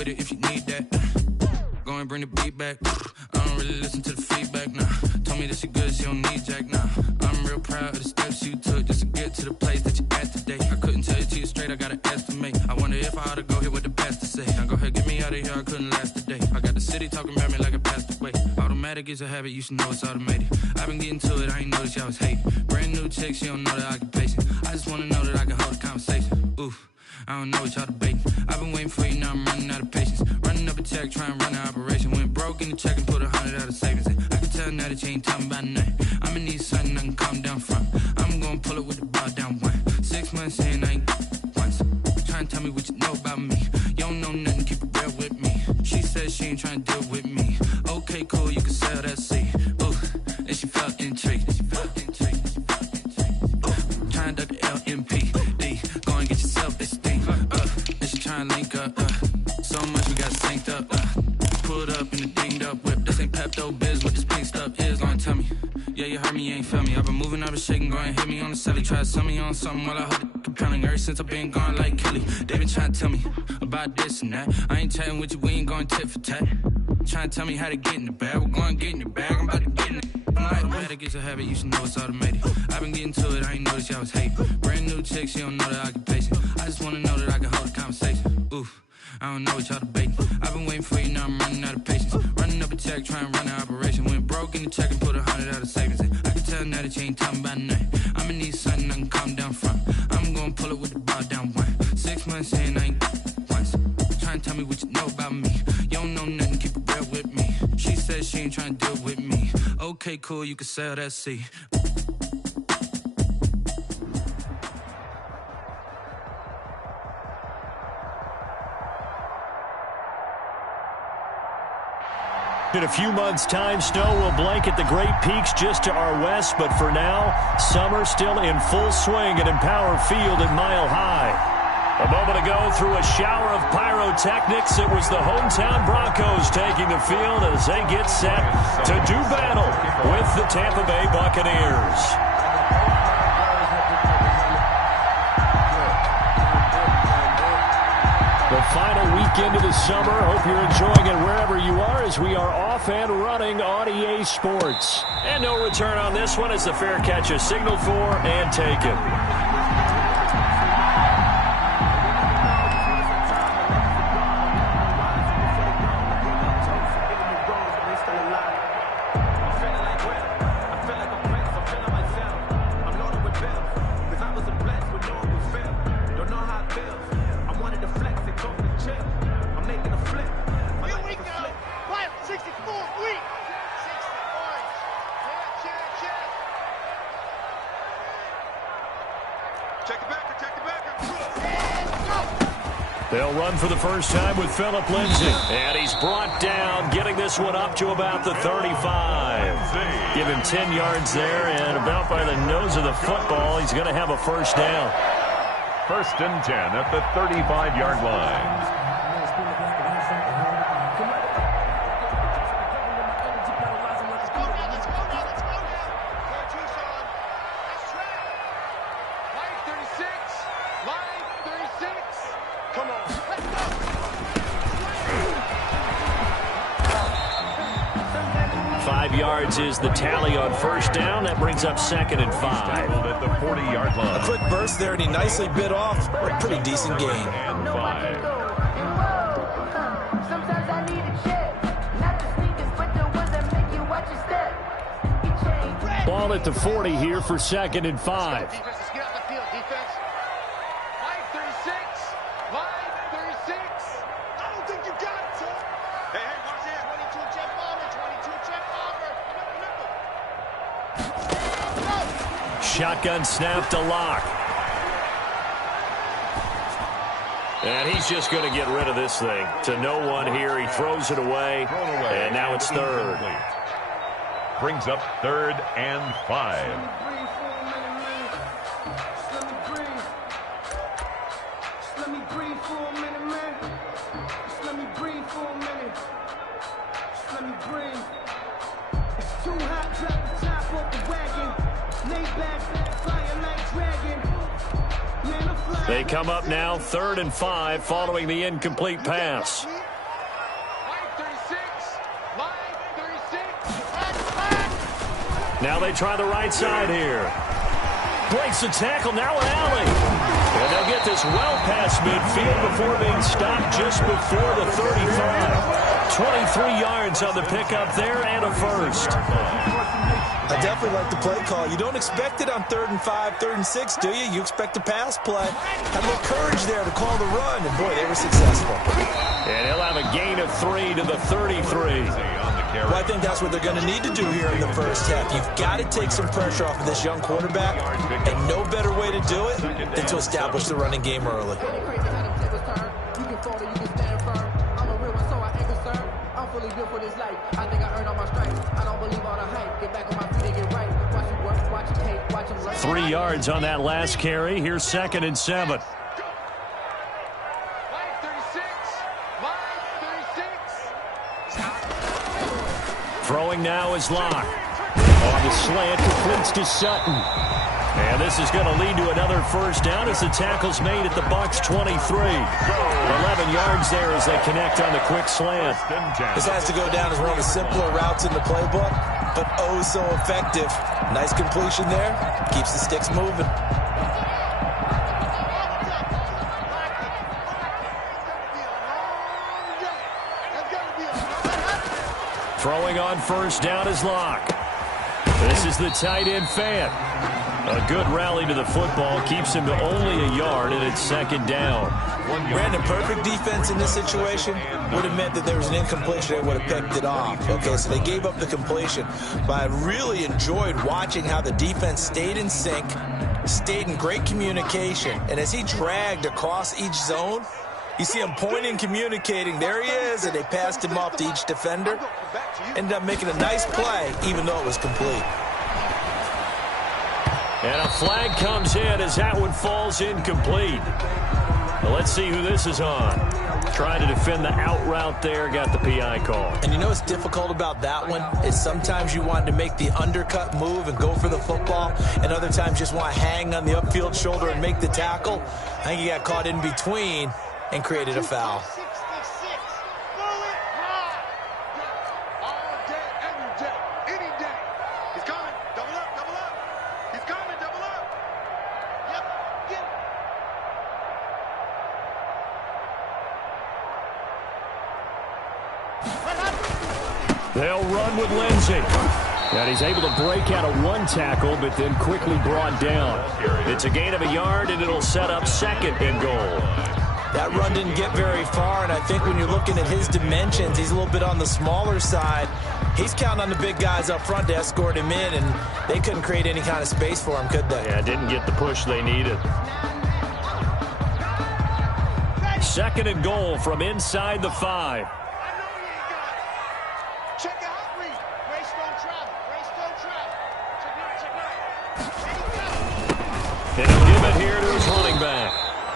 with it if you need that. Go and bring the beat back. I don't really listen to the feedback, nah. Told me that she good, she don't need Jack, nah. I'm real proud of the steps you took just to get to the place that you at today. I couldn't tell it to you straight, I gotta estimate. I wonder if I ought to go here with the best to say. Now go ahead, get me out of here, I couldn't last a day. I got the city talking about me like I passed away. Automatic is a habit, you should know it's automated. I've been getting to it, I ain't noticed y'all was hating. Brand new chick, she don't know the occupation. I just wanna know that I can hold a conversation. Oof. I don't know what y'all debating. I've been waiting for you, now I'm running out of patience. Running up a check, trying to run an operation. Went broke in the check and put 100 out of savings in. I can tell now that you ain't talking about nothing. I'ma need something I can calm down from. I'm gonna pull it with the bar down one. 6 months in, I ain't once. Trying to tell me what you know about me. You don't know nothing, keep it real with me. She said she ain't trying to deal with me. Okay, cool, you can sell that seed. Ooh, and she felt intrigued. Trying to duck the LMPD. Go and get yourself this thing. And she trying to link up. So much we got synced up. Pulled up in the dinged up whip. This ain't Pepto Biz, what this pink stuff is. Gonna tell me. Yeah, you heard me, you ain't feel me. I've been moving, I've been shaking, go and hit me on the celly. Try to sell me on something while I hold it compelling. Ever since I've been gone like Kelly. They been trying to tell me about this and that. I ain't chatting with you, we ain't going tit for tat. Trying to tell me how to get in the bag. We're going to get in the bag, I'm about to get in it. Automatic is a habit, you should know it's automated. I've been getting to it, I ain't noticed y'all was hating. Brand new chick, she don't know the occupation. I just wanna know that I can hold a conversation. Oof, I don't know what y'all debating. I've been waiting for you, now I'm running out of patience. Running up a check, trying to run an operation. Went broke in the check and put 100 out of savings in. I can tell now that you ain't talking about nothing. I'ma need something I can calm down from. I'm gonna pull it with the bar down one. 6 months in, I ain't once. Trying to tell me what you know about me. You don't know nothing, keep it real with me. She said she ain't trying to deal with me. Okay, cool, you can sell that seed. In a few months' time, snow will blanket the Great Peaks just to our west, but for now, summer still in full swing at Empower Field at Mile High. A moment ago, through a shower of pyrotechnics, it was the hometown Broncos taking the field as they get set to do battle with the Tampa Bay Buccaneers. The final weekend of the summer. Hope you're enjoying it wherever you are as we are off and running on EA Sports. And no return on this one as the fair catch is signaled for and taken. They'll run for the first time with Phillip Lindsay. And he's brought down, getting this one up to about the 35. Give him 10 yards there, and about by the nose of the football, he's going to have a first down. 1st and 10 at the 35-yard line. Yards is the tally on first down. That brings up 2nd and 5. At the 40-yard line. A quick burst there, and he nicely bit off a pretty decent gain. And 5. Ball at the 40 here for 2nd and 5. Shotgun snap to Locke. And he's just going to get rid of this thing. To no one here. He throws it away. And now it's 3rd. Brings up 3rd and 5. They come up now 3rd and 5 following the incomplete pass. Now they try the right side here. Breaks the tackle, now an alley. And they'll get this well past midfield before being stopped just before the 35. 23 yards on the pickup there and a first. I definitely like the play call. You don't expect it on 3rd and 5, 3rd and 6, do you? You expect a pass play. Had a little courage there to call the run, and boy, they were successful. And he'll have a gain of 3 to the 33. Well, I think that's what they're going to need to do here in the first half. You've got to take some pressure off of this young quarterback, and no better way to do it than to establish the running game early. Three yards on that last carry. Here's 2nd and 7. Throwing now is Locke. On the slant, completes to Sutton. And this is going to lead to another first down as the tackle's made at the Bucs 23. 11 yards there as they connect on the quick slant. This has to go down as one of the simpler routes in the playbook, but oh so effective. Nice completion there. Keeps the sticks moving. Throwing on first down is Locke. This is the tight end Fant. A good rally to the football keeps him to only a yard, and it's 2nd down. Brandon, perfect defense in this situation would have meant that there was an incompletion. They would have picked it off. Okay, so they gave up the completion. But I really enjoyed watching how the defense stayed in sync, stayed in great communication. And as he dragged across each zone, you see him pointing, communicating. There he is, and they passed him off to each defender. Ended up making a nice play, even though it was complete. And a flag comes in as that one falls incomplete. Well, let's see who this is on. Trying to defend the out route there, got the PI call. And you know what's difficult about that one is sometimes you want to make the undercut move and go for the football, and other times just want to hang on the upfield shoulder and make the tackle. I think he got caught in between and created a foul. They'll run with Lindsey. And he's able to break out of one tackle, but then quickly brought down. It's a gain of a yard, and it'll set up 2nd and goal. That run didn't get very far, and I think when you're looking at his dimensions, he's a little bit on the smaller side. He's counting on the big guys up front to escort him in, and they couldn't create any kind of space for him, could they? Yeah, didn't get the push they needed. 2nd and goal from inside the 5. And he'll give it here to his running back.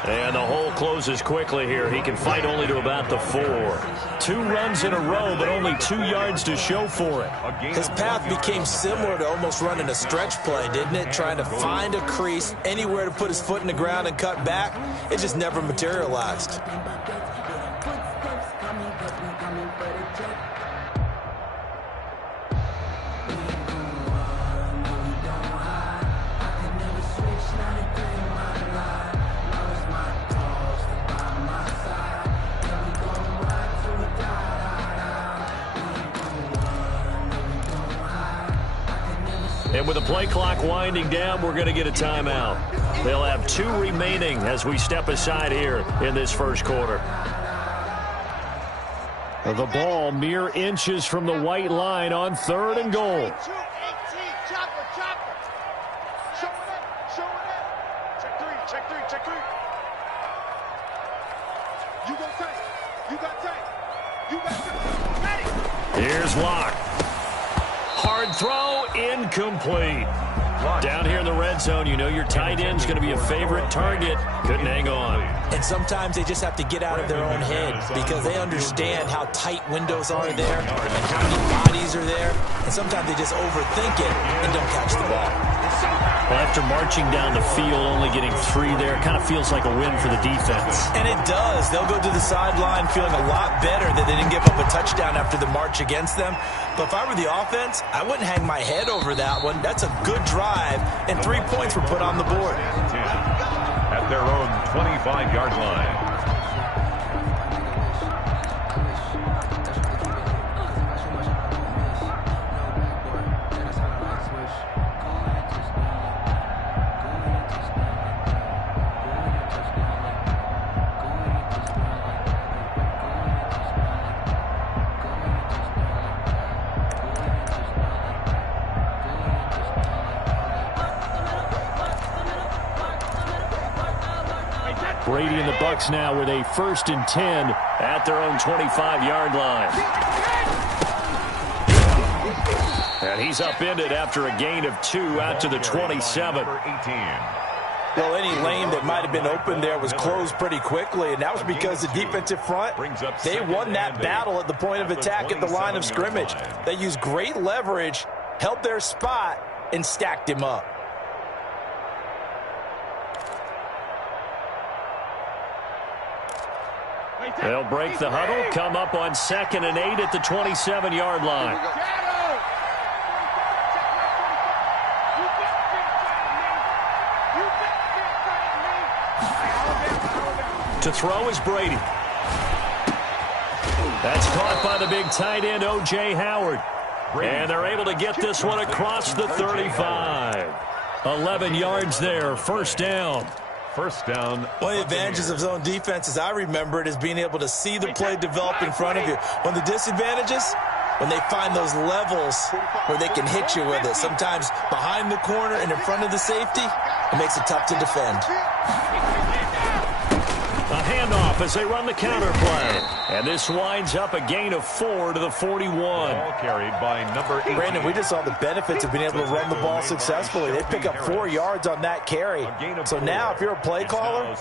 And the hole closes quickly here. He can fight only to about the 4. 2 runs in a row, but only 2 yards to show for it. His path became similar to almost running a stretch play, didn't it? Trying to find a crease, anywhere to put his foot in the ground and cut back. It just never materialized. And with the play clock winding down, we're going to get a timeout. They'll have 2 remaining as we step aside here in this first quarter. The ball mere inches from the white line on 3rd and goal. Here's Locke. Hard throw, incomplete. Down here in the red zone, you know your tight end's going to be a favorite target. Couldn't hang on. And sometimes they just have to get out of their own head because they understand how tight windows are there and how many bodies are there. And sometimes they just overthink it and don't catch the ball. Well, after marching down the field, only getting 3 there, kind of feels like a win for the defense. And it does. They'll go to the sideline feeling a lot better that they didn't give up a touchdown after the march against them. But if I were the offense, I wouldn't hang my head over that one. That's a good drive, and 3 points were put on the board. At their own 25-yard line. Brady and the Bucs now with a 1st and 10 at their own 25-yard line. And he's upended after a gain of 2 out to the 27. Well, any lane that might have been open there was closed pretty quickly, and that was because the defensive front, they won that battle at the point of attack at the line of scrimmage. They used great leverage, held their spot, and stacked him up. They'll break the huddle, come up on 2nd and 8 at the 27-yard line. To throw is Brady. That's caught by the big tight end, O.J. Howard. And they're able to get this one across the 35. 11 yards there, 1st down. First down. One of the advantages of zone defense, as I remember it, is being able to see the play develop in front of you. One of the disadvantages, when they find those levels where they can hit you with it, sometimes behind the corner and in front of the safety, it makes it tough to defend. A handoff as they run the counter play. And this winds up a gain of 4 to the 41. Ball carried by number 8. Brandon, we just saw the benefits of being able to run the ball successfully. They pick up 4 yards on that carry. So now if you're a play caller,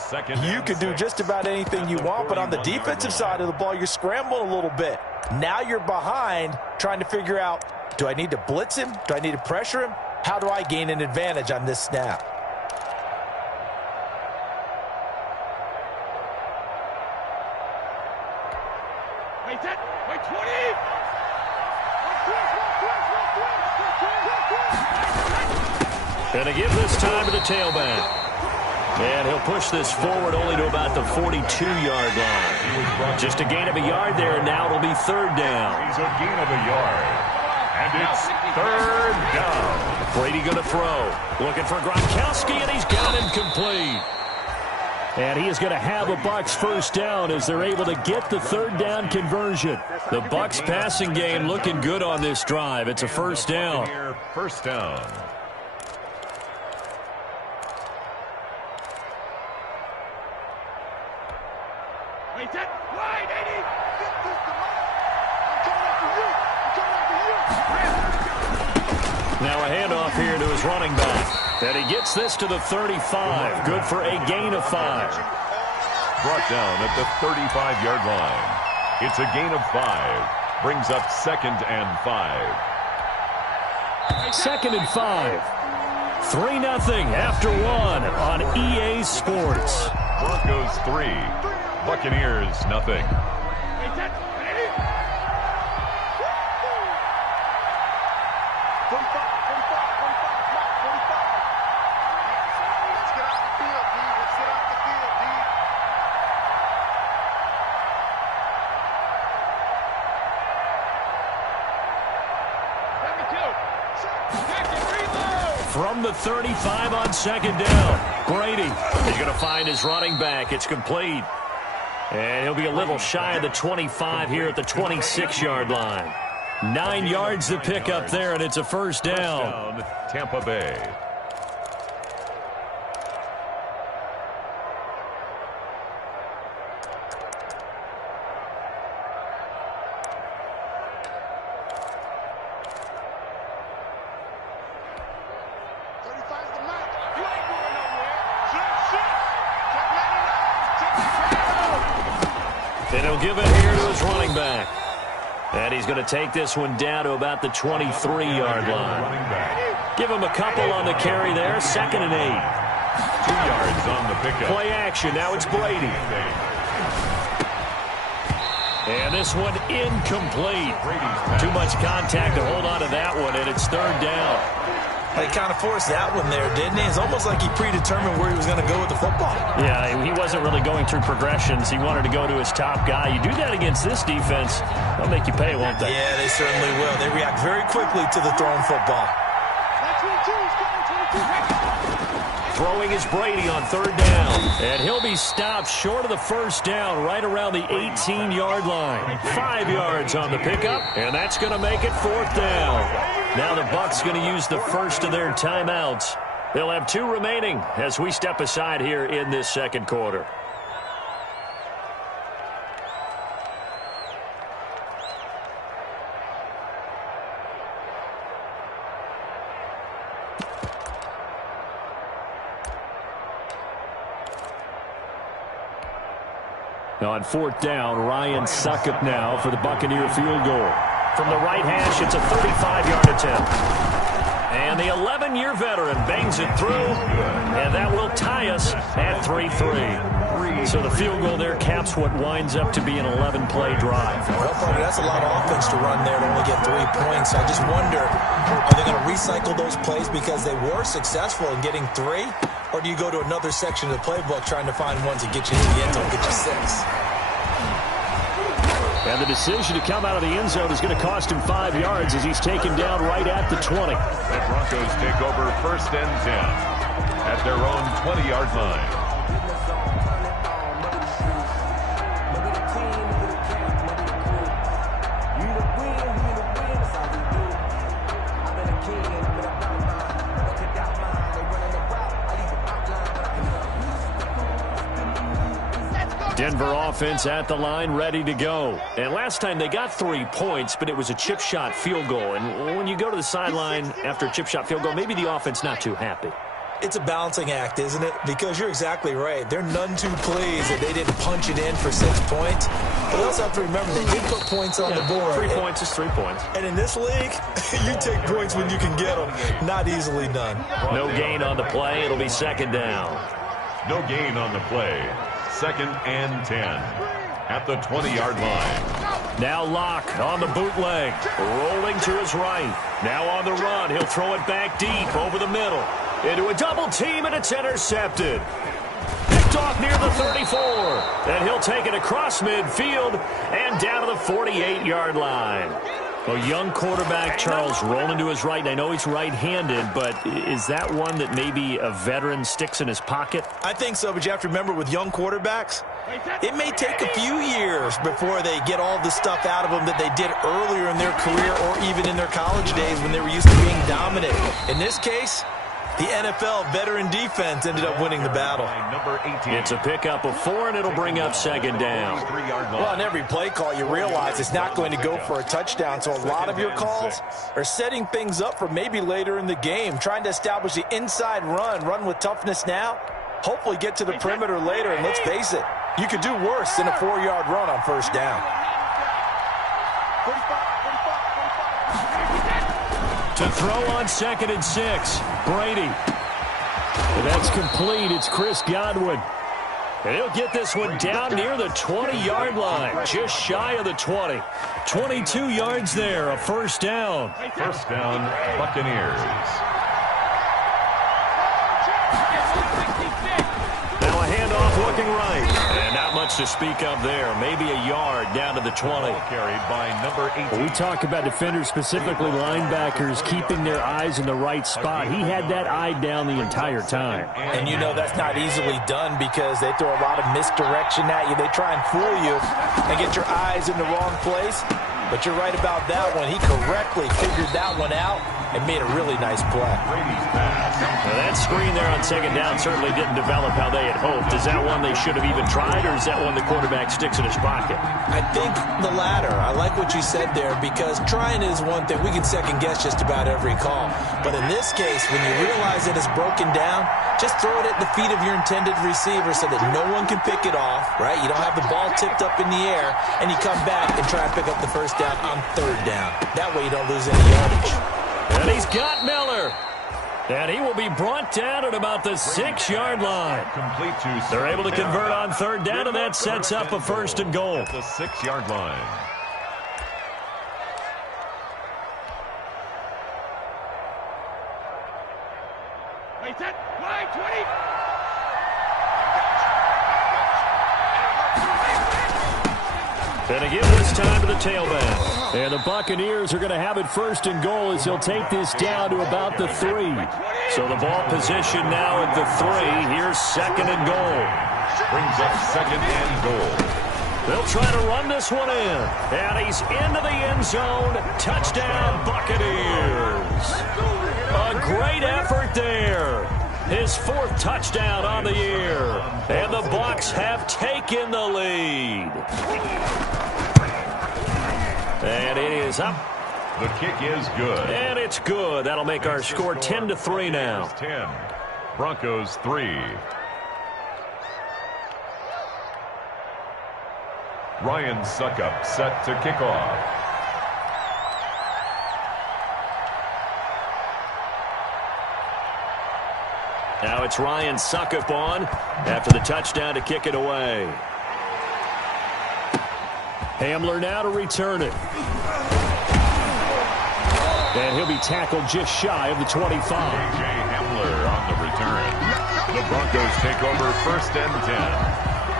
you can do just about anything you want. But on the defensive side of the ball, you're scrambling a little bit. Now you're behind trying to figure out, do I need to blitz him? Do I need to pressure him? How do I gain an advantage on this snap? Going to give this time to the tailback. And he'll push this forward only to about the 42-yard line. Just a gain of a yard there, and now it'll be 3rd down. He's a gain of a yard. And it's 3rd down. Brady going to throw. Looking for Gronkowski, and he's got him complete. And he is going to have a Bucs 1st down as they're able to get the 3rd down conversion. The Bucs passing game looking good on this drive. It's a 1st down. 1st down. Now a handoff here to his running back. And he gets this to the 35. Good for a gain of 5. Brought down at the 35-yard line. It's a gain of 5. Brings up 2nd and 5. 2nd and 5. 3-0 after 1 on EA Sports. Broncos 3. Buccaneers 0. From the 35 on 2nd down. Brady, he's going to find his running back. It's complete. And he'll be a little shy of the 25 here at the 26-yard line. 9 yards to pick up there, and it's a 1st down. Tampa Bay. And he'll give it here to his running back. And he's going to take this one down to about the 23-yard line. Give him a couple on the carry there. 2nd and 8. 2 yards on the pickup. Play action. Now it's Brady. And this one incomplete. Too much contact to hold on to that one, and it's 3rd down. He kind of forced that one there, didn't he? It's almost like he predetermined where he was going to go with the football. Yeah, he wasn't really going through progressions. He wanted to go to his top guy. You do that against this defense, they'll make you pay, won't they? Yeah, they certainly will. They react very quickly to the thrown football. Throwing is Brady on 3rd down. And he'll be stopped short of the 1st down, right around the 18-yard line. 5 yards on the pickup, and that's going to make it 4th down. Now the Bucs going to use the first of their timeouts. They'll have 2 remaining as we step aside here in this 2nd quarter. On 4th down, Ryan Succop now for the Buccaneer field goal. From the right hash, it's a 35-yard attempt. And the 11-year veteran bangs it through, and that will tie us at 3-3. So the field goal there caps what winds up to be an 11-play drive. Well, partner, that's a lot of offense to run there to only get 3 points. I just wonder, are they going to recycle those plays because they were successful in getting 3? Or do you go to another section of the playbook trying to find ones that get you into the end zone, get you 6? And the decision to come out of the end zone is going to cost him 5 yards as he's taken down right at the 20. The Broncos take over 1st and 10 at their own 20-yard line. Denver offense at the line, ready to go. And last time they got 3 points, but it was a chip shot field goal. And when you go to the sideline after a chip shot field goal, maybe the offense not too happy. It's a balancing act, isn't it? Because you're exactly right. They're none too pleased that they didn't punch it in for 6 points. But they also have to remember they did put points on the board. 3 points is 3 points. And in this league, you take points when you can get them. Not easily done. No gain on the play. It'll be 2nd down. No gain on the play. 2nd and 10 at the 20-yard line. Now Locke on the bootleg, rolling to his right. Now on the run, he'll throw it back deep over the middle. Into a double team, and it's intercepted. Picked off near the 34. And he'll take it across midfield and down to the 48-yard line. A young quarterback, Charles, rolling to his right. And I know he's right-handed, but is that one that maybe a veteran sticks in his pocket? I think so, but you have to remember with young quarterbacks, it may take a few years before they get all the stuff out of them that they did earlier in their career or even in their college days when they were used to being dominant. In this case, the NFL veteran defense ended up winning the battle. It's a pickup of 4, and it'll bring up 2nd down. Well, on every play call, you realize it's not going to go for a touchdown, so a lot of your calls are setting things up for maybe later in the game, trying to establish the inside run with toughness now, hopefully get to the perimeter later, and let's face it, you could do worse than a 4-yard run on 1st down. To throw on 2nd and 6, Brady. And that's complete. It's Chris Godwin. And he'll get this one down near the 20-yard line, just shy of the 20. 22 yards there, a 1st down. 1st down, Buccaneers. Now a handoff looking right. And not much to speak of there. Maybe a yard down to the 20. Carried by number 18. Well, we talk about defenders, specifically linebackers, keeping their eyes in the right spot. He had that eye down the entire time. And you know that's not easily done because they throw a lot of misdirection at you. They try and fool you and get your eyes in the wrong place. But you're right about that one. He correctly figured that one out and made a really nice play. Now that screen there on 2nd down certainly didn't develop how they had hoped. Is that one they should have even tried, or is that one the quarterback sticks in his pocket? I think the latter. I like what you said there because trying is one thing. We can second guess just about every call. But in this case, when you realize that it's broken down, just throw it at the feet of your intended receiver so that no one can pick it off, right? You don't have the ball tipped up in the air, and you come back and try and pick up the 1st down on 3rd down. That way you don't lose any yardage. And he's got Miller. And he will be brought down at about the 6-yard line. They're able to convert on third down, and that sets up a 1st and goal. At the 6-yard line. And again this time to the tailback. And the Buccaneers are going to have it 1st and goal as he'll take this down to about the 3. So the ball position now at the 3. Here's 2nd and goal. Brings up 2nd and goal. They'll try to run this one in. And he's into the end zone. Touchdown, Buccaneers. A great effort there. His 4th touchdown on the year. And the Bucs have taken the lead. And it is up. The kick is good. And it's good. That'll make our score 10-3 now. 10. Broncos 3. Ryan Suckup set to kick off. Now it's Ryan Suckup on after the touchdown to kick it away. Hamler now to return it. And he'll be tackled just shy of the 25. A.J. Hamler on the return. The Broncos take over 1st and 10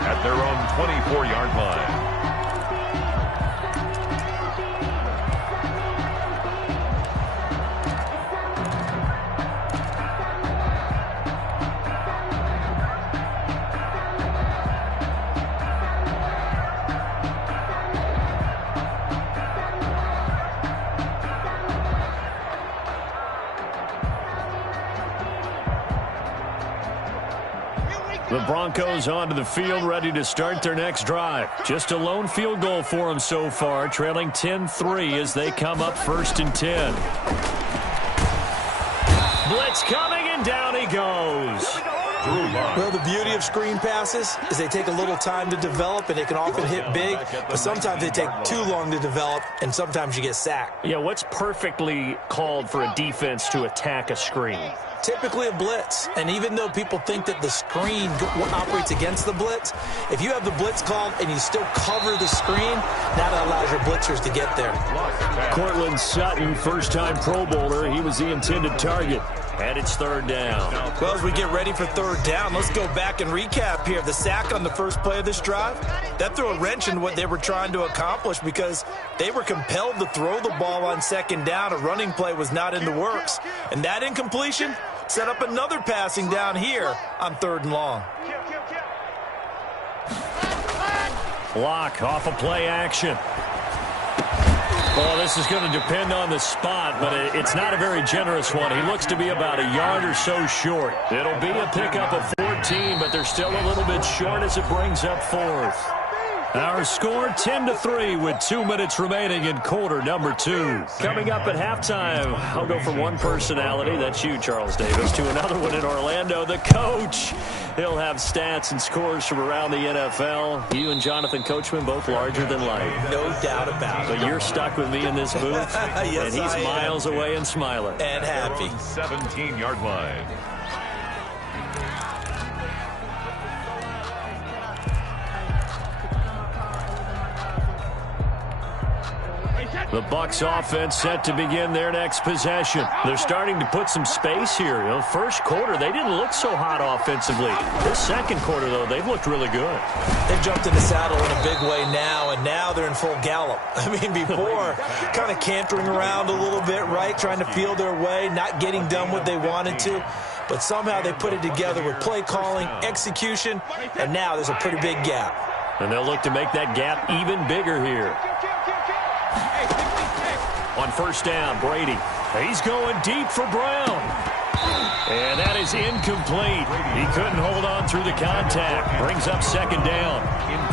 at their own 24-yard line. The Broncos onto the field, ready to start their next drive. Just a lone field goal for them so far, trailing 10-3 as they come up 1st and 10. Blitz coming, and down he goes. Well, the beauty of screen passes is they take a little time to develop, and they can often hit big, but sometimes they take too long to develop, and sometimes you get sacked. Yeah, what's perfectly called for a defense to attack a screen? Typically a blitz, and even though people think that the screen operates against the blitz, if you have the blitz called and you still cover the screen, that allows your blitzers to get there. Cortland Sutton, first-time Pro Bowler. He was the intended target. And it's 3rd down. Well, as we get ready for 3rd down, let's go back and recap here. The sack on the first play of this drive, that threw a wrench in what they were trying to accomplish because they were compelled to throw the ball on 2nd down. A running play was not in the works. And that incompletion set up another passing down here on 3rd and long. Block off of play action. Well, this is going to depend on the spot, but it's not a very generous one. He looks to be about a yard or so short. It'll be a pickup of 14, but they're still a little bit short as it brings up 4th. Our score 10-3 with 2 minutes remaining in quarter number 2. Coming up at halftime, I'll go from one personality, that's you, Charles Davis, to another one in Orlando, the coach. He'll have stats and scores from around the NFL. You and Jonathan Coachman both larger than life. No doubt about it. But you're stuck with me in this booth, yes, and he's miles away and smiling. And happy. 17-yard line. The Bucs offense set to begin their next possession. They're starting to put some space here. You know, first quarter, they didn't look so hot offensively. This second quarter, though, they've looked really good. They've jumped in the saddle in a big way now, and now they're in full gallop. I mean, before, kind of cantering around a little bit, right, trying to feel their way, not getting done what they wanted to. But somehow they put it together with play calling, execution, and now there's a pretty big gap. And they'll look to make that gap even bigger here. On first down, Brady. He's going deep for Brown. And that is incomplete. He couldn't hold on through the contact. Brings up 2nd down.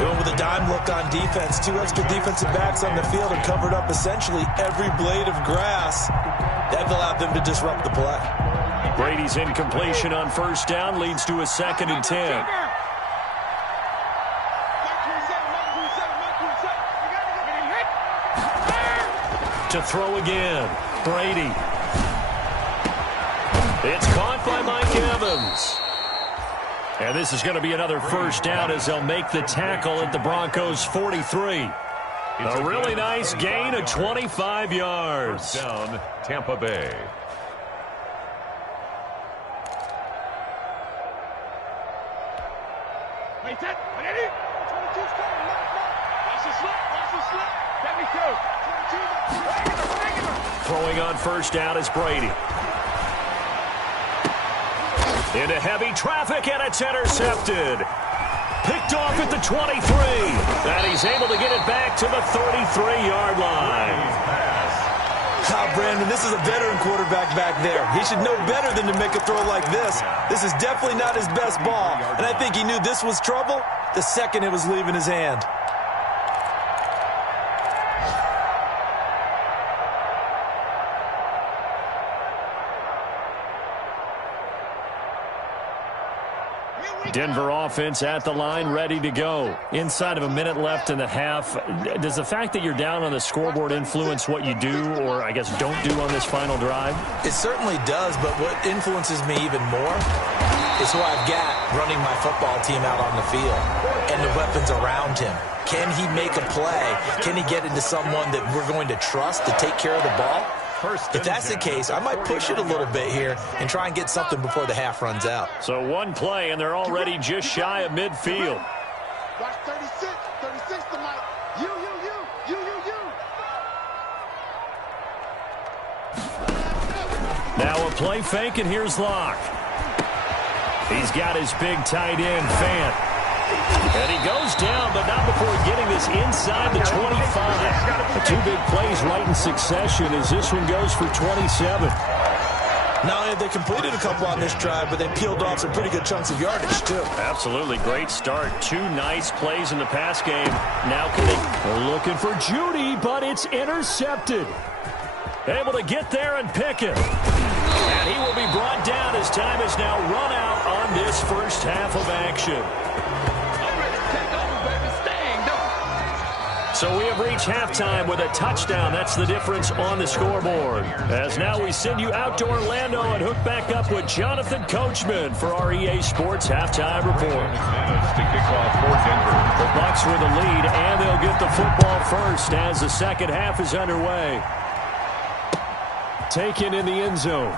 Going with a dime look on defense. 2 extra defensive backs on the field and covered up essentially every blade of grass. That allowed them to disrupt the play. Brady's incompletion on first down leads to a 2nd and 10. To throw again, Brady. It's caught by Mike Evans. And this is going to be another first down as they'll make the tackle at the Broncos 43. A really nice gain of 25 yards. First down, Tampa Bay. Throwing on first down is Brady. Into heavy traffic, and it's intercepted. Picked off at the 23. And he's able to get it back to the 33-yard line. Brandon, this is a veteran quarterback back there. He should know better than to make a throw like this. This is definitely not his best ball. And I think he knew this was trouble the second it was leaving his hand. Denver offense at the line, ready to go. Inside of a minute left in the half. Does the fact that you're down on the scoreboard influence what you do, or I guess don't do on this final drive? It certainly does, but what influences me even more is who I've got running my football team out on the field and the weapons around him. Can he make a play? Can he get into someone that we're going to trust to take care of the ball? If that's the case, I might push it a little bit here and try and get something before the half runs out. So one play, and they're already just shy of midfield. Watch 36 to Mike. You. Now a play fake, and here's Locke. He's got his big tight end, Fant. And he goes down, but not before getting this inside the 25. Two big plays right in succession as this one goes for 27. Not only have they completed a couple on this drive, but they peeled off some pretty good chunks of yardage, too. Absolutely. Great start. Two nice plays in the pass game. Now they're looking for Judy, but it's intercepted. Able to get there and pick it. And he will be brought down as time is now run out on this first half of action. So we have reached halftime with a touchdown. That's the difference on the scoreboard. As now we send you out to Orlando and hook back up with Jonathan Coachman for our EA Sports Halftime Report. The Bucs with the lead, and they'll get the football first as the second half is underway. Taken in the end zone.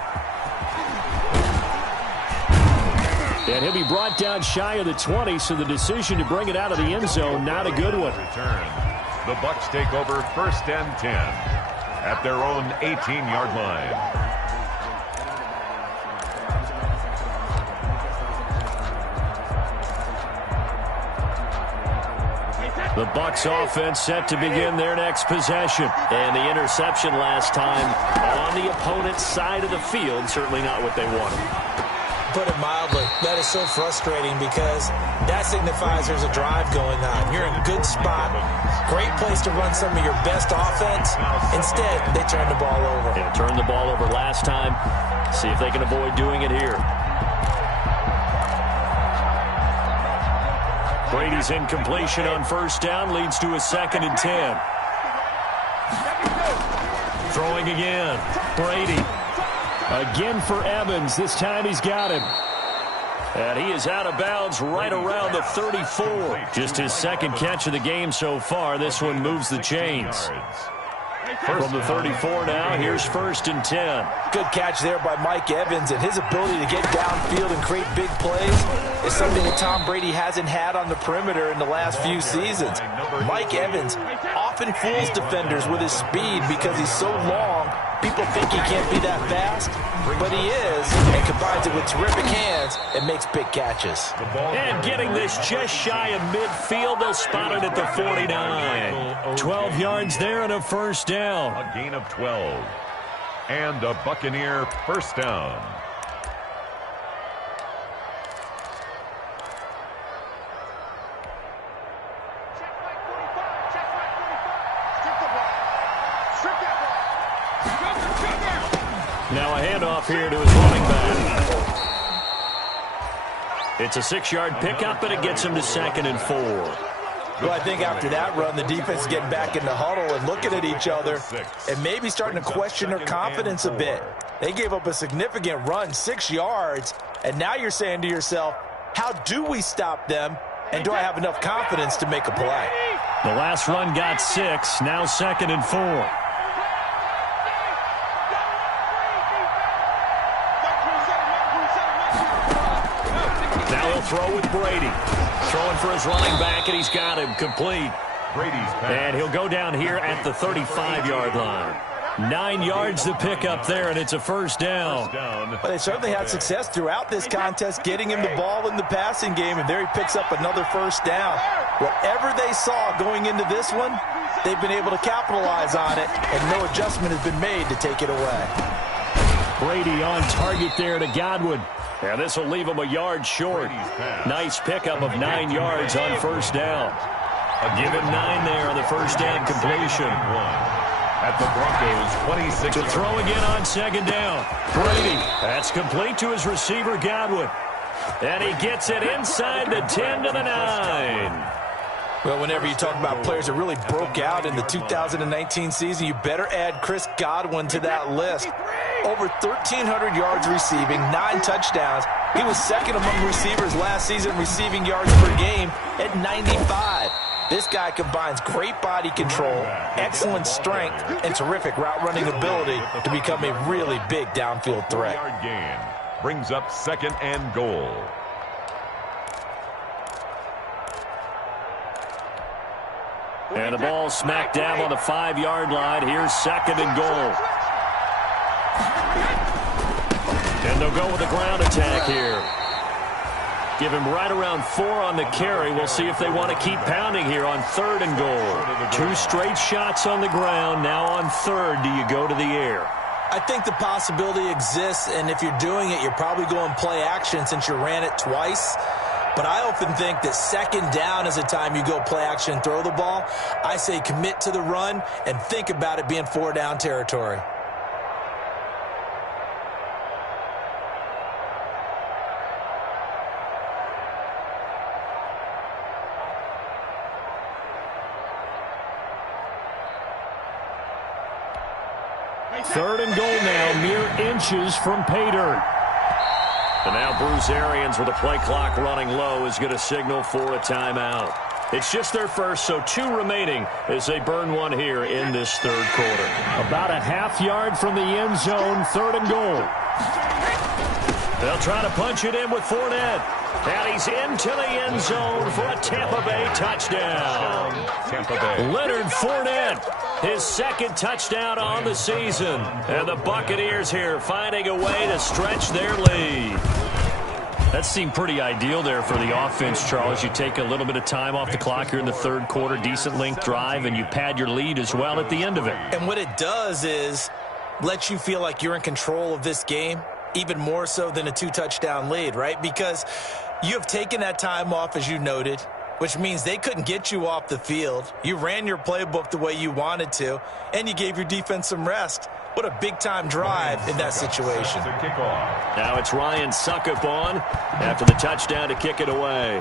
And he'll be brought down shy of the 20, so the decision to bring it out of the end zone, not a good one. Return. The Bucs take over first and 10 at their own 18-yard line. The Bucs offense set to begin their next possession. And the interception last time on the opponent's side of the field, certainly not what they wanted. Put it mildly, that is so frustrating because that signifies there's a drive going on. You're in a good spot, great place to run some of your best offense. Instead, they turn the ball over. Yeah, turned the ball over last time. See if they can avoid doing it here. Brady's incompletion on first down leads to a 2nd and 10. Throwing again. Brady. Again for Evans. This time he's got him. And he is out of bounds right around the 34. Just his second catch of the game so far. This one moves the chains. From the 34 now, here's 1st and 10. Good catch there by Mike Evans, and his ability to get downfield and create big plays is something that Tom Brady hasn't had on the perimeter in the last few seasons. Mike Evans often fools defenders with his speed because he's so long. People think he can't be that fast, but he is, and combines it with terrific hands and makes big catches. And getting this just shy of midfield, they'll spot it at the 49. 12 yards there and a first down. A gain of 12. And a Buccaneer first down. Now a handoff here to his running back. It's a 6-yard pickup, and it gets him to 2nd and 4. Well, I think after that run, the defense is getting back in the huddle and looking at each other and maybe starting to question their confidence a bit. They gave up a significant run, 6 yards, and now you're saying to yourself, how do we stop them, and do I have enough confidence to make a play? The last run got 6, now 2nd and 4. Now he'll throw with Brady. Throwing for his running back, and he's got him complete. And he'll go down here at the 35-yard line. 9 yards to pick up there, and it's a first down. Well, they certainly had success throughout this contest, getting him the ball in the passing game, and there he picks up another first down. Whatever they saw going into this one, they've been able to capitalize on it, and no adjustment has been made to take it away. Brady on target there to Godwin. And this will leave him a yard short. Nice pickup of 9 yards on first down. Give him 9 there on the first down completion. At the Broncos 26. To throw again on second down. Brady. That's complete to his receiver, Godwin. And he gets it inside the 10 to the 9. Well, whenever you talk about players that really broke out in the 2019 season, you better add Chris Godwin to that list. Over 1,300 yards receiving, 9 touchdowns. He was second among receivers last season receiving yards per game at 95. This guy combines great body control, excellent strength, and terrific route running ability to become a really big downfield threat. 3-yard gain brings up 2nd and goal. And the ball smack dab on the 5-yard line. Here's 2nd and goal. And they'll go with a ground attack here. Give him right around 4 on the carry. We'll see if they want to keep pounding here on 3rd and goal. 2 straight shots on the ground. Now on 3rd, do you go to the air? I think the possibility exists, and if you're doing it, you're probably going play action since you ran it twice. But I often think that 2nd down is the time you go play action and throw the ball. I say commit to the run and think about it being 4-down territory. Third and goal now, mere inches from pay dirt. And now Bruce Arians with the play clock running low is going to signal for a timeout. It's just their first, so 2 remaining as they burn one here in this 3rd quarter. About a half-yard from the end zone, 3rd and goal. They'll try to punch it in with Fournette. And he's into the end zone for a Tampa Bay touchdown. Tampa Bay. Leonard Fournette, his 2nd touchdown on the season. And the Buccaneers here finding a way to stretch their lead. That seemed pretty ideal there for the offense, Charles. You take a little bit of time off the clock here in the 3rd quarter, decent length drive, and you pad your lead as well at the end of it. And what it does is let you feel like you're in control of this game, even more so than a 2-touchdown lead, right? Because you have taken that time off, as you noted, which means they couldn't get you off the field. You ran your playbook the way you wanted to, and you gave your defense some rest. What a big-time drive in that situation. Now it's Ryan Suckup on after the touchdown to kick it away.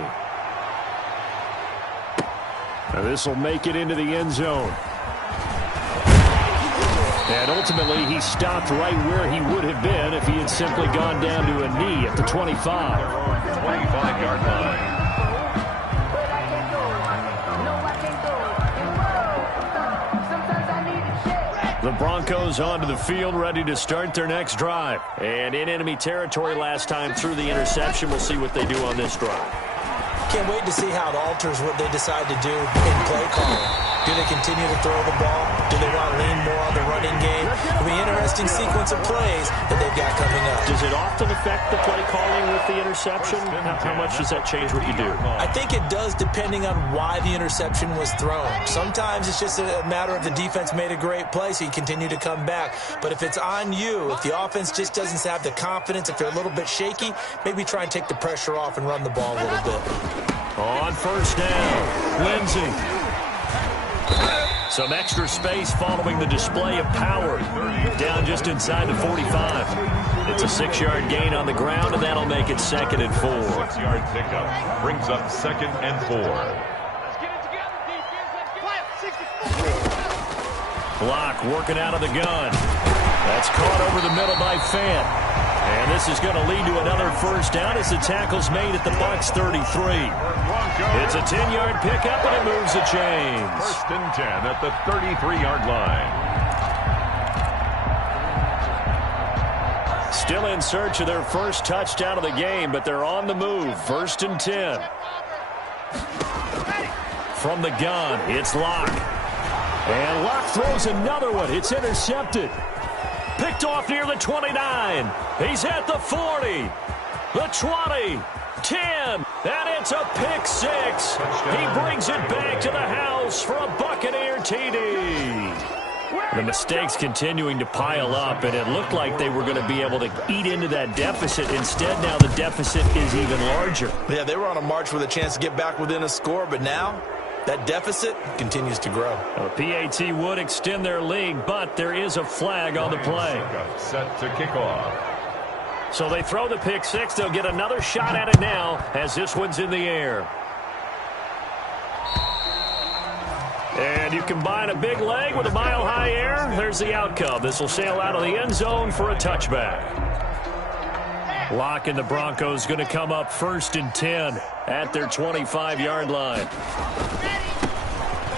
Now this will make it into the end zone. And ultimately, he stopped right where he would have been if he had simply gone down to a knee at the 25. 25-yard line. The Broncos onto the field, ready to start their next drive. And in enemy territory last time through the interception. We'll see what they do on this drive. Can't wait to see how it alters what they decide to do in play calling. Do they continue to throw the ball? Do they want to lean more on the running game? It'll be an interesting sequence of plays that they've got coming up. Does it often affect the play calling with the interception? How much does that change what you do? I think it does, depending on why the interception was thrown. Sometimes it's just a matter of the defense made a great play, so you continue to come back. But if it's on you, if the offense just doesn't have the confidence, if they're a little bit shaky, maybe try and take the pressure off and run the ball a little bit. On first down, Lindsey. Some extra space following the display of power. Down just inside the 45. It's a 6-yard gain on the ground, and that'll make it 2nd and 4. 6-yard pickup brings up 2nd and 4. Block working out of the gun. That's caught over the middle by Fant. And this is going to lead to another first down as the tackle's made at the Bucs 33. It's a 10-yard pickup, and it moves the chains. First and 10 at the 33-yard line. Still in search of their first touchdown of the game, but they're on the move. First and 10. From the gun, it's Locke. And Locke throws another one. It's intercepted. Picked off near the 29. He's at the 40. The 20. 10. And it's a pick six. He brings it back to the house for a Buccaneer TD. The mistakes continuing to pile up, and it looked like they were going to be able to eat into that deficit. Instead, now the deficit is even larger. Yeah, they were on a march with a chance to get back within a score, but now that deficit continues to grow. The PAT would extend their lead, but there is a flag on the play. Set to kick off. So they throw the pick six. They'll get another shot at it now as this one's in the air. And you combine a big leg with a mile-high air, there's the outcome. This will sail out of the end zone for a touchback. Locke and the Broncos going to come up first and 10 at their 25-yard line.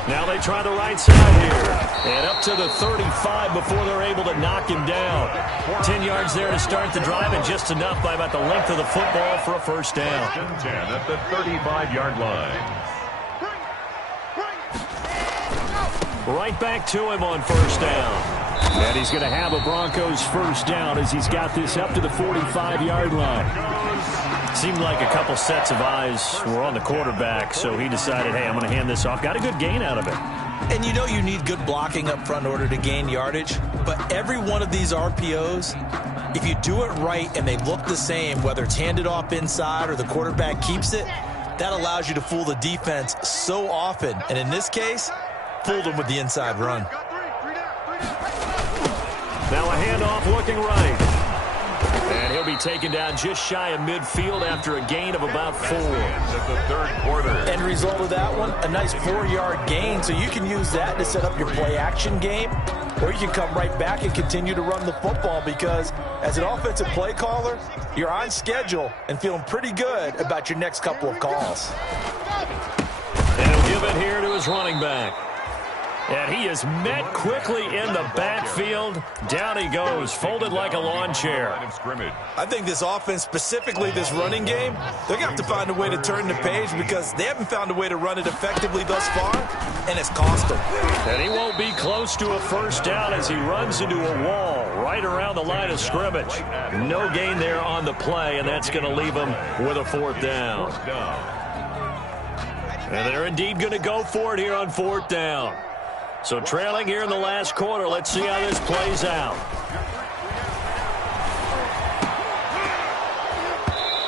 Now they try the right side here. And up to the 35 before they're able to knock him down. 10 yards there to start the drive, and just enough by about the length of the football for a first down. First and 10 at the 35-yard line. Right back to him on first down. And he's going to have a Broncos first down as he's got this up to the 45-yard line. Seemed like a couple sets of eyes were on the quarterback, so he decided, hey, I'm going to hand this off. Got a good gain out of it. And you know you need good blocking up front in order to gain yardage, but every one of these RPOs, if you do it right and they look the same, whether it's handed off inside or the quarterback keeps it, that allows you to fool the defense so often. And in this case, fooled them with the inside run. Now a handoff looking right. And he'll be taken down just shy of midfield after a gain of about 4. At the third quarter. End result of that one, a nice 4-yard gain. So you can use that to set up your play-action game, or you can come right back and continue to run the football because as an offensive play caller, you're on schedule and feeling pretty good about your next couple of calls. And he'll give it here to his running back. And he is met quickly in the backfield. Down he goes, folded like a lawn chair. I think this offense, specifically this running game, they're going to have to find a way to turn the page because they haven't found a way to run it effectively thus far, and it's cost them. And he won't be close to a first down as he runs into a wall right around the line of scrimmage. No gain there on the play, and that's going to leave him with a fourth down. And they're indeed going to go for it here on fourth down. So trailing here in the last quarter, let's see how this plays out.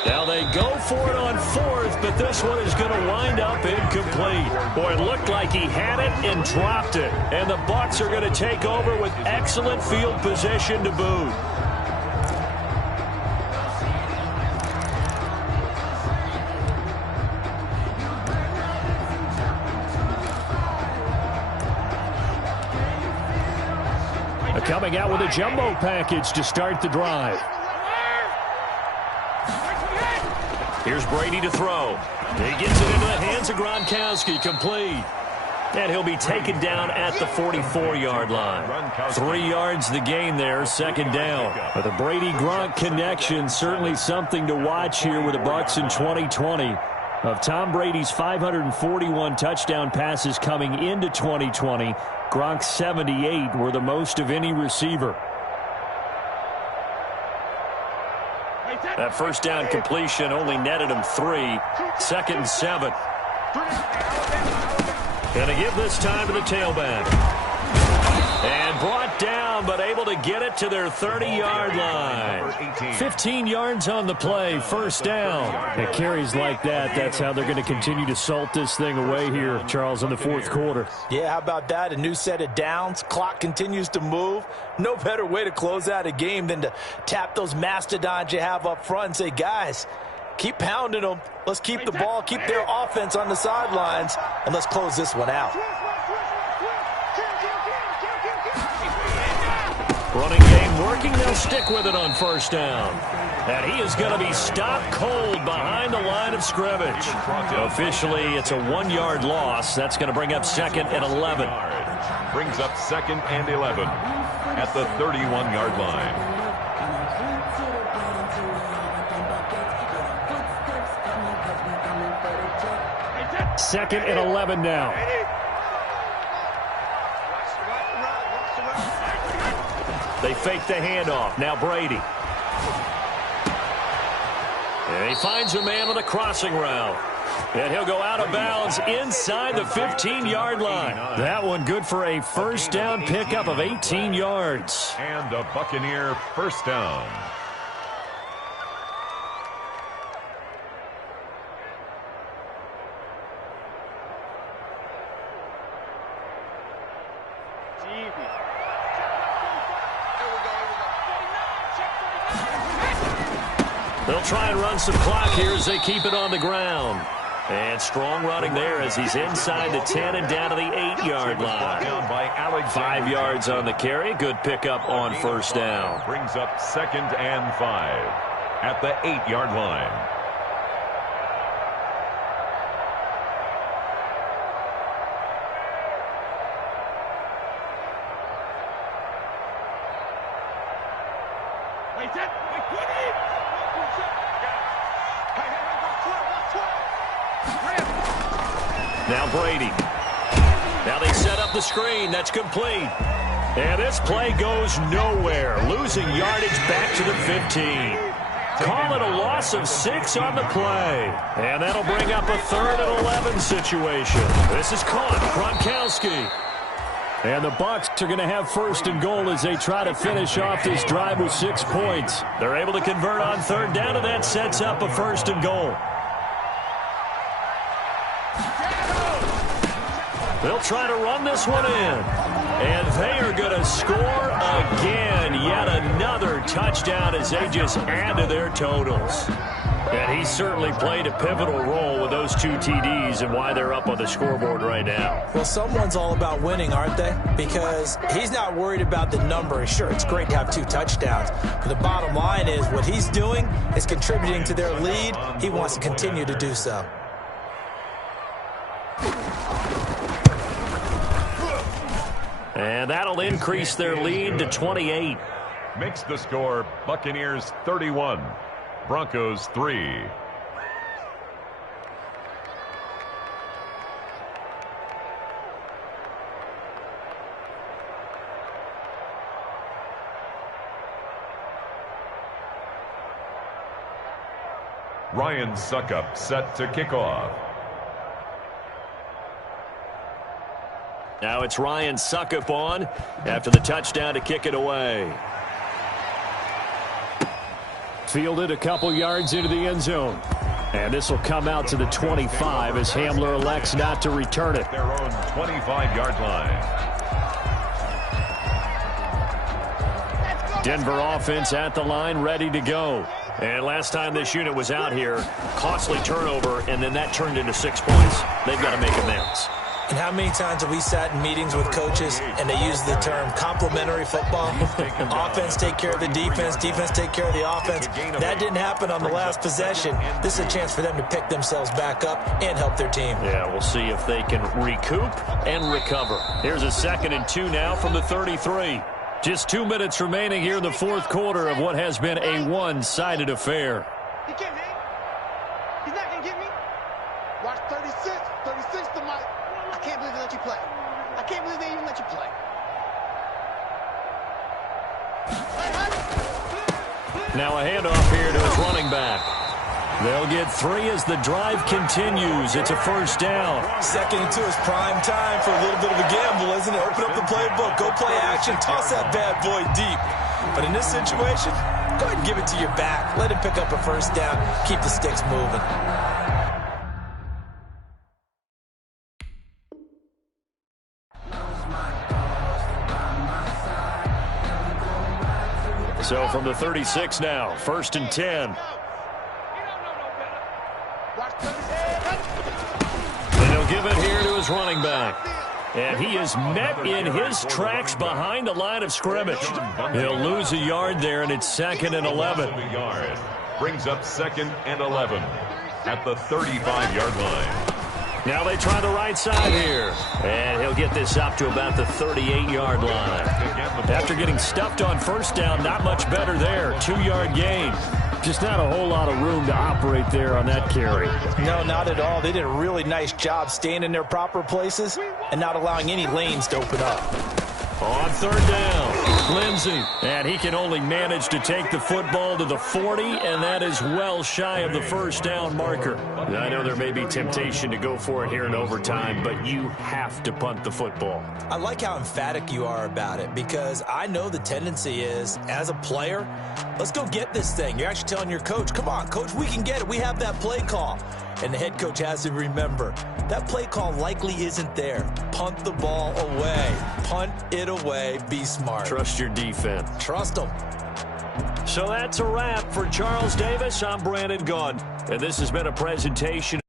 Now they go for it on fourth, but this one is going to wind up incomplete. Boy, it looked like he had it and dropped it. And the Bucs are going to take over with excellent field position to boot. Coming out with a jumbo package to start the drive. Here's Brady to throw. He gets it into the hands of Gronkowski, complete. And he'll be taken down at the 44-yard line. 3 yards the gain there, second down. But the Brady-Gronk connection, certainly something to watch here with the Bucs in 2020. Of Tom Brady's 541 touchdown passes coming into 2020, Gronk's 78 were the most of any receiver. That first down completion only netted him 3. Second and 7. Going to give this time to the tailback. And brought down, but able to get it to their 30-yard line. 15 yards on the play, first down. It carries like that. That's how they're going to continue to salt this thing away here, Charles, in the fourth quarter. Yeah, how about that? A new set of downs. Clock continues to move. No better way to close out a game than to tap those mastodons you have up front and say, guys, keep pounding them. Let's keep the ball, keep their offense on the sidelines, and let's close this one out. Running game working. They'll stick with it on first down. And he is going to be stopped cold behind the line of scrimmage. Officially, it's a 1-yard loss. That's going to bring up 2nd and 11. Brings up 2nd and 11 at the 31-yard line. Second and 11 now. They fake the handoff. Now Brady. And he finds a man on a crossing route. And he'll go out of bounds inside the 15-yard line. That one good for a first down pickup of 18 yards. And a Buccaneer first down. They'll try and run some clock here as they keep it on the ground. And strong running there as he's inside the 10 and down to the 8-yard line. 5 yards on the carry. Good pickup on first down. Brings up 2nd and 5 at the 8-yard line. Now Brady. Now they set up the screen. That's complete. And this play goes nowhere. Losing yardage back to the 15. Call it a loss of 6 on the play. And that'll bring up a 3rd and 11 situation. This is caught. Gronkowski. And the Bucs are going to have 1st and goal as they try to finish off this drive with 6 points. They're able to convert on 3rd down, and that sets up a 1st and goal. They'll try to run this one in. And they are going to score again. Yet another touchdown as they just add to their totals. And he certainly played a pivotal role with those 2 TDs and why they're up on the scoreboard right now. Well, someone's all about winning, aren't they? Because he's not worried about the number. Sure, it's great to have 2 touchdowns. But the bottom line is what he's doing is contributing to their lead. He wants to continue to do so. And that'll increase their lead to 28. Makes the score Buccaneers 31, Broncos 3. Ryan Suckup set to kick off. Now it's Ryan Suckup on after the touchdown to kick it away. Fielded a couple yards into the end zone. And this will come out to the 25 as Hamler elects not to return it. Their own 25-yard line. Denver offense at the line, ready to go. And last time this unit was out here, costly turnover, and then that turned into 6 points. They've got to make amends. And how many times have we sat in meetings with coaches and they use the term complementary football? Offense take care of the defense, defense take care of the offense. That didn't happen on the last possession. This is a chance for them to pick themselves back up and help their team. Yeah, we'll see if they can recoup and recover. Here's a 2nd and 2 now from the 33. Just 2 minutes remaining here in the 4th quarter of what has been a one-sided affair. He can't hang. He's not going to get me. Watch 36. 36 to Mike. I can't believe they let you play. I can't believe they even let you play. Now a handoff here to his running back. They'll get 3 as the drive continues. It's a first down. 2nd and 2 is prime time for a little bit of a gamble, isn't it? Open up the playbook, go play action, toss that bad boy deep. But in this situation, go ahead and give it to your back. Let him pick up a first down. Keep the sticks moving. So from the 36 now, 1st and 10. And he'll give it here to his running back. And he is met in his tracks behind the line of scrimmage. He'll lose a yard there, and it's 2nd and 11. Brings up 2nd and 11 at the 35-yard line. Now they try the right side here. And he'll get this up to about the 38-yard line. After getting stuffed on first down, not much better there. 2-yard gain. Just not a whole lot of room to operate there on that carry. No, not at all. They did a really nice job staying in their proper places and not allowing any lanes to open up. On 3rd down, Lindsey. And he can only manage to take the football to the 40, and that is well shy of the first down marker. I know there may be temptation to go for it here in overtime, but you have to punt the football. I like how emphatic you are about it, because I know the tendency is, as a player, let's go get this thing. You're actually telling your coach, come on, coach, we can get it. We have that play call. And the head coach has to remember, that play call likely isn't there. Punt the ball away. Punt it away. Be smart. Trust your defense. Trust them. So that's a wrap for Charles Davis. I'm Brandon Gaudin, and this has been a presentation